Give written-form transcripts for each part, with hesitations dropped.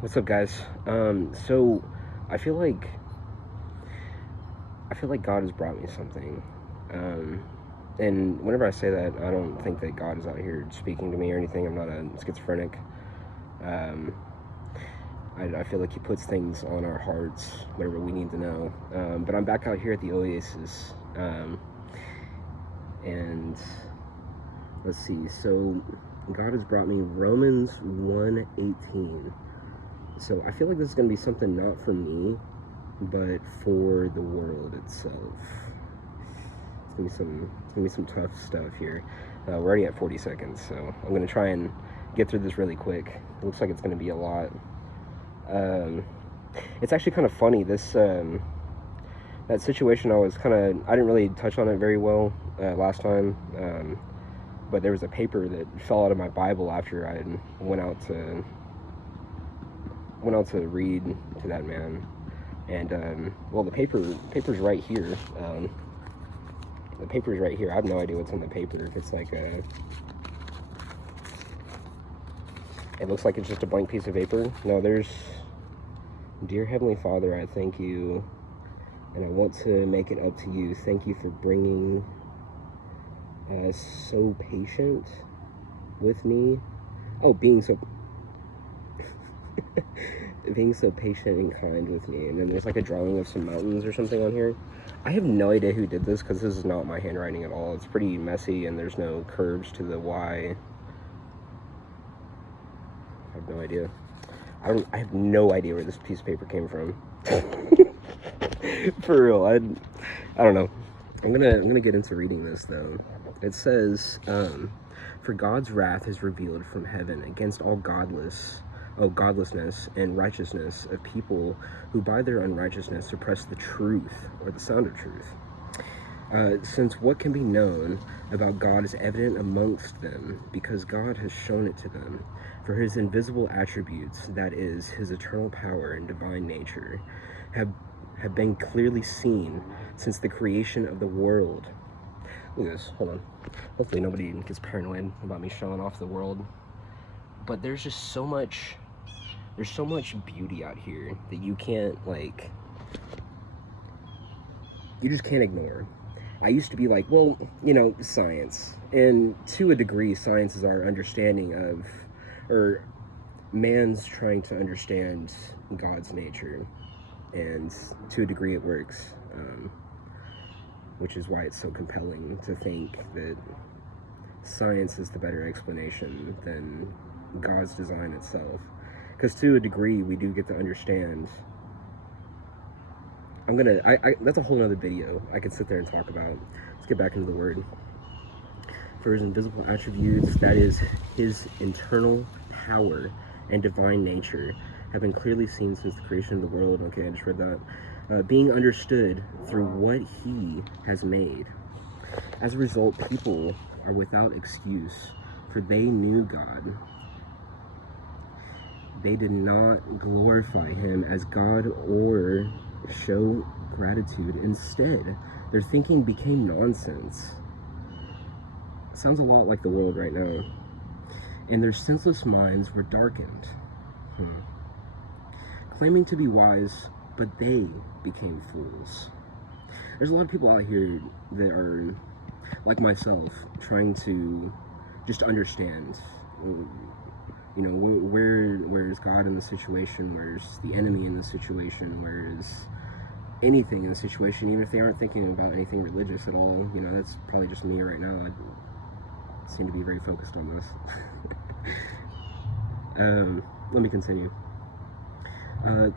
What's up, guys? So I feel like God has brought me something. Um, and whenever I say that, I don't think that God is out here speaking to me or anything. I'm not a schizophrenic. Um, I feel like He puts things on our hearts, whatever we need to know. But I'm back out here at the Oasis, and let's see. So God has brought me Romans 1:18. So I feel like this is going to be something not for me, but for the world itself. It's gonna be some tough stuff here. We're already at 40 seconds, so I'm gonna try and get through this really quick. It looks like it's gonna be a lot. It's actually kind of funny. That situation, I didn't really touch on it very well last time. But there was a paper that fell out of my Bible after I went out to read to that man. And well, the paper's right here. The paper's right here. I have no idea what's in the paper. It's like it looks like it's just a blank piece of paper. No, there's, Dear Heavenly Father, I thank you, and I want to make it up to you. Thank you for bringing so patient with me. Oh, being so being so patient and kind with me. And then there's like a drawing of some mountains or something on here. I have no idea who did this because this is not my handwriting at all. It's pretty messy and there's no curves to the Y. I have no idea. I have no idea where this piece of paper came from. For real, I don't know. I'm gonna get into reading this though. It says, "For God's wrath is revealed from heaven against all godlessness and righteousness of people who by their unrighteousness suppress the truth or the sound of truth. Since what can be known about God is evident amongst them, because God has shown it to them. For his invisible attributes, that is, his eternal power and divine nature, have been clearly seen since the creation of the world." Look at this, hold on. Hopefully nobody gets paranoid about me showing off the world. But there's so much beauty out here that you can't, like, you just can't ignore. I used to be like, well, science. And to a degree, science is our understanding of, or man's trying to understand God's nature. And to a degree it works, which is why it's so compelling to think that science is the better explanation than God's design itself. Because to a degree, we do get to understand. That's a whole other video I could sit there and talk about. Let's get back into the word. For his invisible attributes, that is, his internal power and divine nature, have been clearly seen since the creation of the world. Okay, I just read that. Being understood through what he has made. As a result, people are without excuse, for they knew God. They did not glorify him as God or show gratitude. Instead, their thinking became nonsense. Sounds a lot like the world right now. And their senseless minds were darkened. Claiming to be wise, but they became fools. There's a lot of people out here that are, like myself, trying to just understand. Where is God in the situation? Where's the enemy in the situation? Where is anything in the situation? Even if they aren't thinking about anything religious at all, that's probably just me right now. I seem to be very focused on this. Let me continue.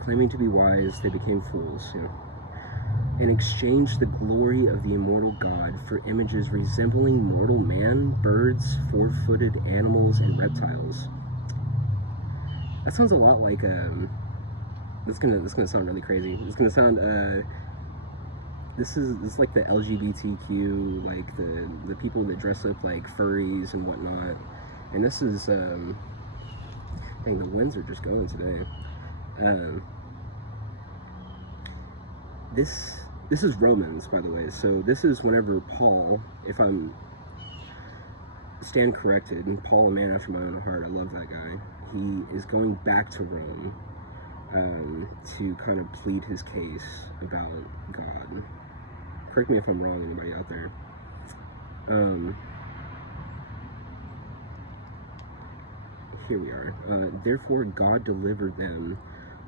Claiming to be wise, they became fools, and exchanged the glory of the immortal God for images resembling mortal man, birds, four-footed animals, and reptiles. That sounds a lot like this is gonna sound really crazy. It's gonna sound this is like the LGBTQ, like the people that dress up like furries and whatnot. And this is dang, the winds are just going today. This is Romans, by the way. So this is whenever Paul, if I'm stand corrected, and Paul, a man after my own heart, I love that guy. he is going back to Rome to kind of plead his case about God. Correct me if I'm wrong, anybody out there. Here we are. Therefore, God delivered them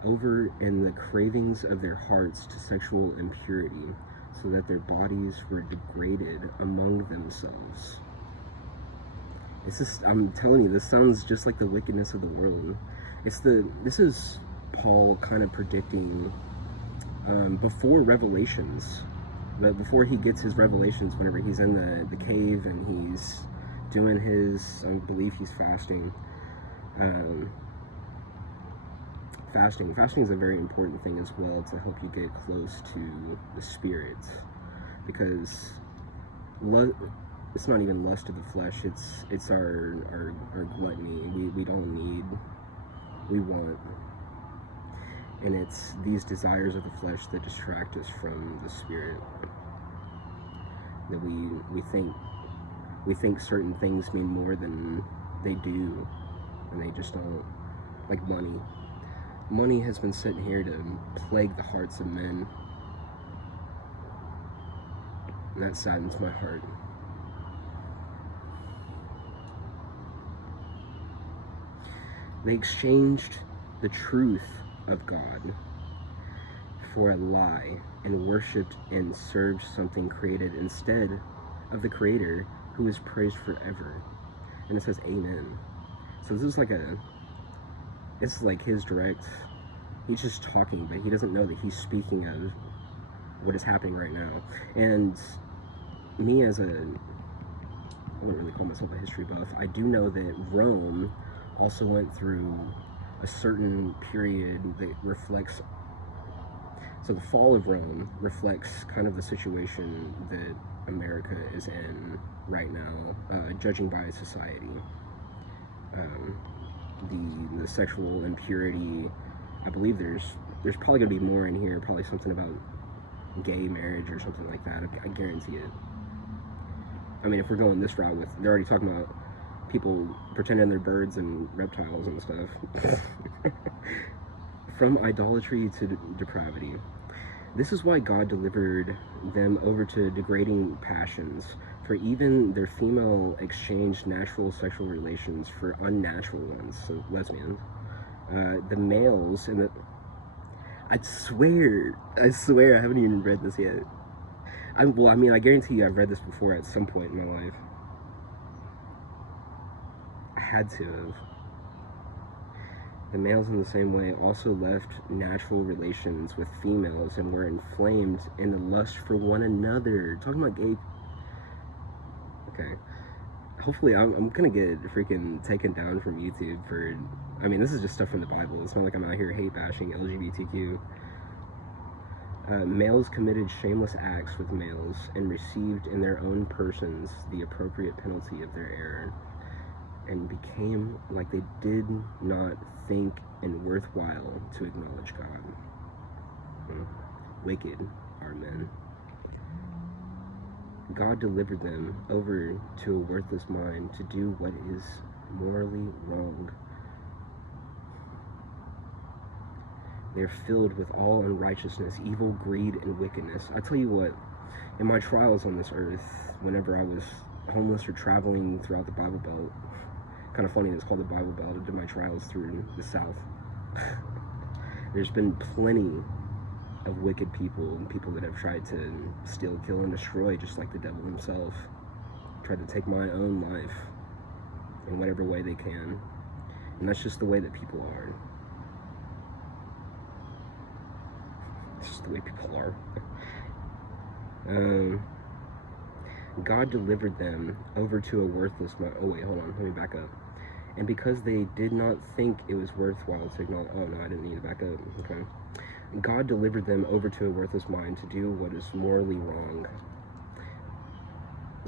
over in the cravings of their hearts to sexual impurity, so that their bodies were degraded among themselves. I'm telling you, this sounds just like the wickedness of the world. This is Paul kind of predicting before Revelations, but before he gets his revelations, whenever he's in the cave and he's doing his, I believe he's fasting. Fasting is a very important thing as well to help you get close to the Spirit, because it's not even lust of the flesh, it's our gluttony. We don't need, we want, and it's these desires of the flesh that distract us from the Spirit, that we think certain things mean more than they do, and they just don't. Like money has been sitting here to plague the hearts of men, and that saddens my heart. They exchanged the truth of God for a lie and worshipped and served something created instead of the Creator, who is praised forever. And it says amen. So this is it's like his direct, he's just talking, but he doesn't know that he's speaking of what is happening right now. And me as I wouldn't really call myself a history buff, I do know that Rome also went through a certain period that reflects, so the fall of Rome reflects kind of the situation that America is in right now, judging by society. The sexual impurity, I believe there's probably going to be more in here, probably something about gay marriage or something like that. I guarantee it. I mean, if we're going this route they're already talking about people pretending they're birds and reptiles and stuff. From idolatry to depravity. This is why God delivered them over to degrading passions, for even their female exchanged natural sexual relations for unnatural ones, so lesbians. The males and I swear I haven't even read this yet. I guarantee you I've read this before at some point in my life. I had to have. The males in the same way also left natural relations with females and were inflamed in the lust for one another. Talking about gay. Okay. Hopefully I'm gonna get freaking taken down from YouTube for, this is just stuff from the Bible. It's not like I'm out here hate bashing LGBTQ. Males committed shameless acts with males and received in their own persons the appropriate penalty of their error, and became like they did not think it worthwhile to acknowledge God. Wicked are men. God delivered them over to a worthless mind to do what is morally wrong. They are filled with all unrighteousness, evil, greed, and wickedness. I tell you what, in my trials on this earth, whenever I was homeless or traveling throughout the Bible Belt, kind of funny it's called the Bible Belt, I did my trials through the South. There's been plenty of wicked people and people that have tried to steal, kill, and destroy, just like the devil himself. Tried to take my own life in whatever way they can. And that's just the way that people are. It's just the way people are. God delivered them over to a worthless mind. Oh wait, hold on, let me back up. And because they did not think it was worthwhile to acknowledge, oh no, I didn't need to back up, okay. God delivered them over to a worthless mind to do what is morally wrong.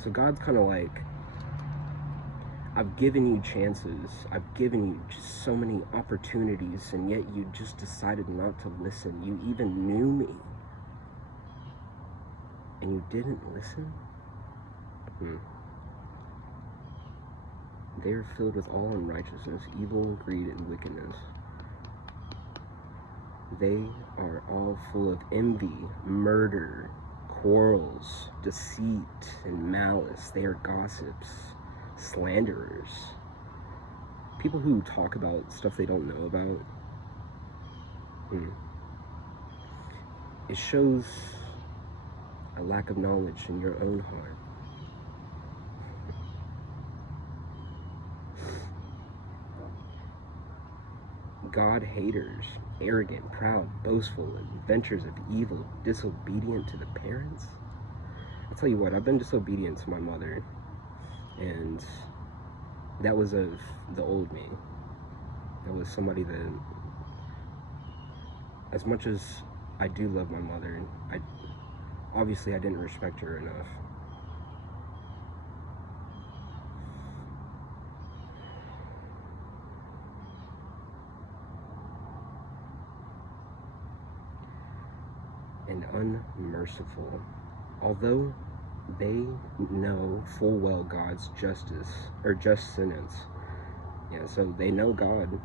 So God's kind of like, I've given you chances, I've given you just so many opportunities, and yet you just decided not to listen. You even knew me, and you didn't listen? They are filled with all unrighteousness, evil, greed, and wickedness. They are all full of envy, murder, quarrels, deceit, and malice. They are gossips, slanderers, people who talk about stuff they don't know about. It shows a lack of knowledge in your own heart. God haters, arrogant, proud, boastful, inventors of evil, disobedient to the parents. I'll tell you what, I've been disobedient to my mother, and that was of the old me. That was somebody that, as much as I do love my mother, obviously I didn't respect her enough. And unmerciful, although they know full well God's justice, or just sentence. Yeah, so they know God,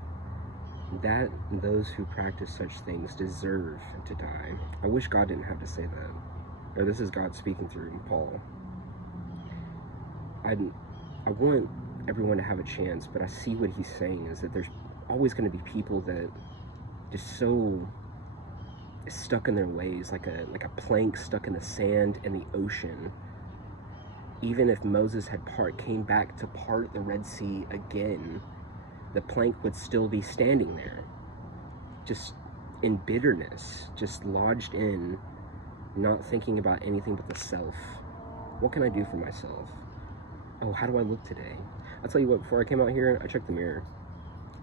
that those who practice such things deserve to die. I wish God didn't have to say that. Or this is God speaking through Paul. I want everyone to have a chance, but I see what he's saying is that there's always going to be people that just so stuck in their ways, like a plank stuck in the sand and the ocean. Even if Moses came back to part the Red Sea again, the plank would still be standing there, just in bitterness, just lodged in, not thinking about anything but the self. What can I do for myself? Oh, how do I look today? I'll tell you what, before I came out here, I checked the mirror.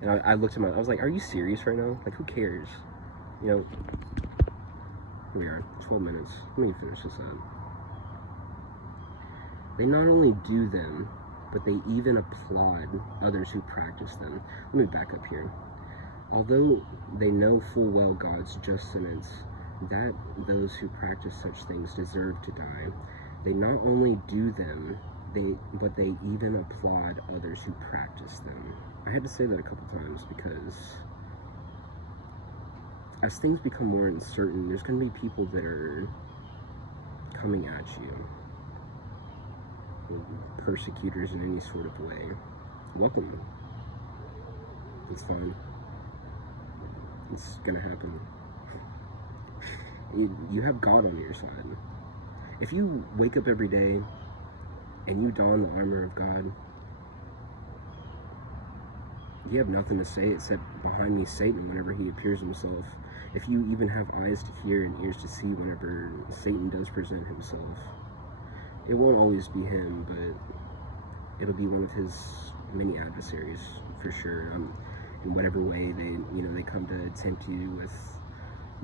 And I looked at I was like, are you serious right now? Like, who cares? You know, here we are, 12 minutes. Let me finish this up. They not only do them, but they even applaud others who practice them. Let me back up here. Although they know full well God's just sentence, that those who practice such things deserve to die, they not only do them, but they even applaud others who practice them. I had to say that a couple times because as things become more uncertain, there's going to be people that are coming at you, persecutors in any sort of way. Welcome them. It's fine. It's gonna happen. You have God on your side. If you wake up every day and you don the armor of God, you have nothing to say except behind me Satan whenever he appears himself. If you even have eyes to hear and ears to see whenever Satan does present himself, it won't always be him, but it'll be one of his many adversaries for sure. In whatever way they come to tempt you with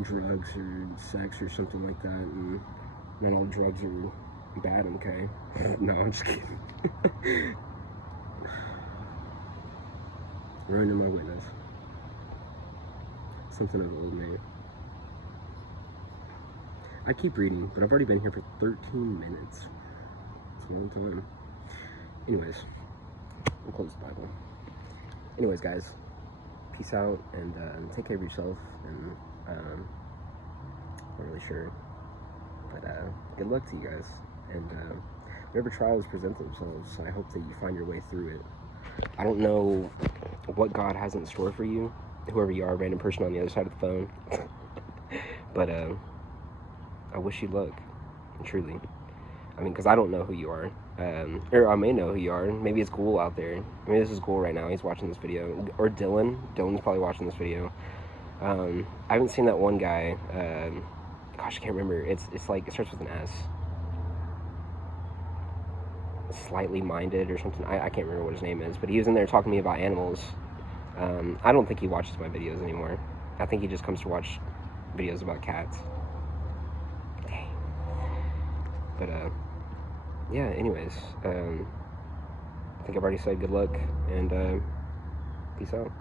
drugs or sex or something like that. And not all drugs are bad, okay? No, I'm just kidding. Ruining my witness. Something of the old man. I keep reading, but I've already been here for 13 minutes. It's a long time. Anyways, I'll close the Bible. Anyways, guys, peace out and take care of yourself. And I'm not really sure, but good luck to you guys. And whatever trials present themselves, I hope that you find your way through it. I don't know what God has in store for you, whoever you are, random person on the other side of the phone. But I wish you luck, truly. I mean, because I don't know who you are. Or I may know who you are. Maybe it's Ghoul out there. Maybe this is Ghoul right now. He's watching this video. Or Dylan. Dylan's probably watching this video. I haven't seen that one guy. Gosh, I can't remember. It's like, it starts with an S. Slightly Minded or something. I can't remember what his name is. But he was in there talking to me about animals. I don't think he watches my videos anymore. I think he just comes to watch videos about cats. Dang. But, yeah, anyways, I think I've already said good luck, and peace out.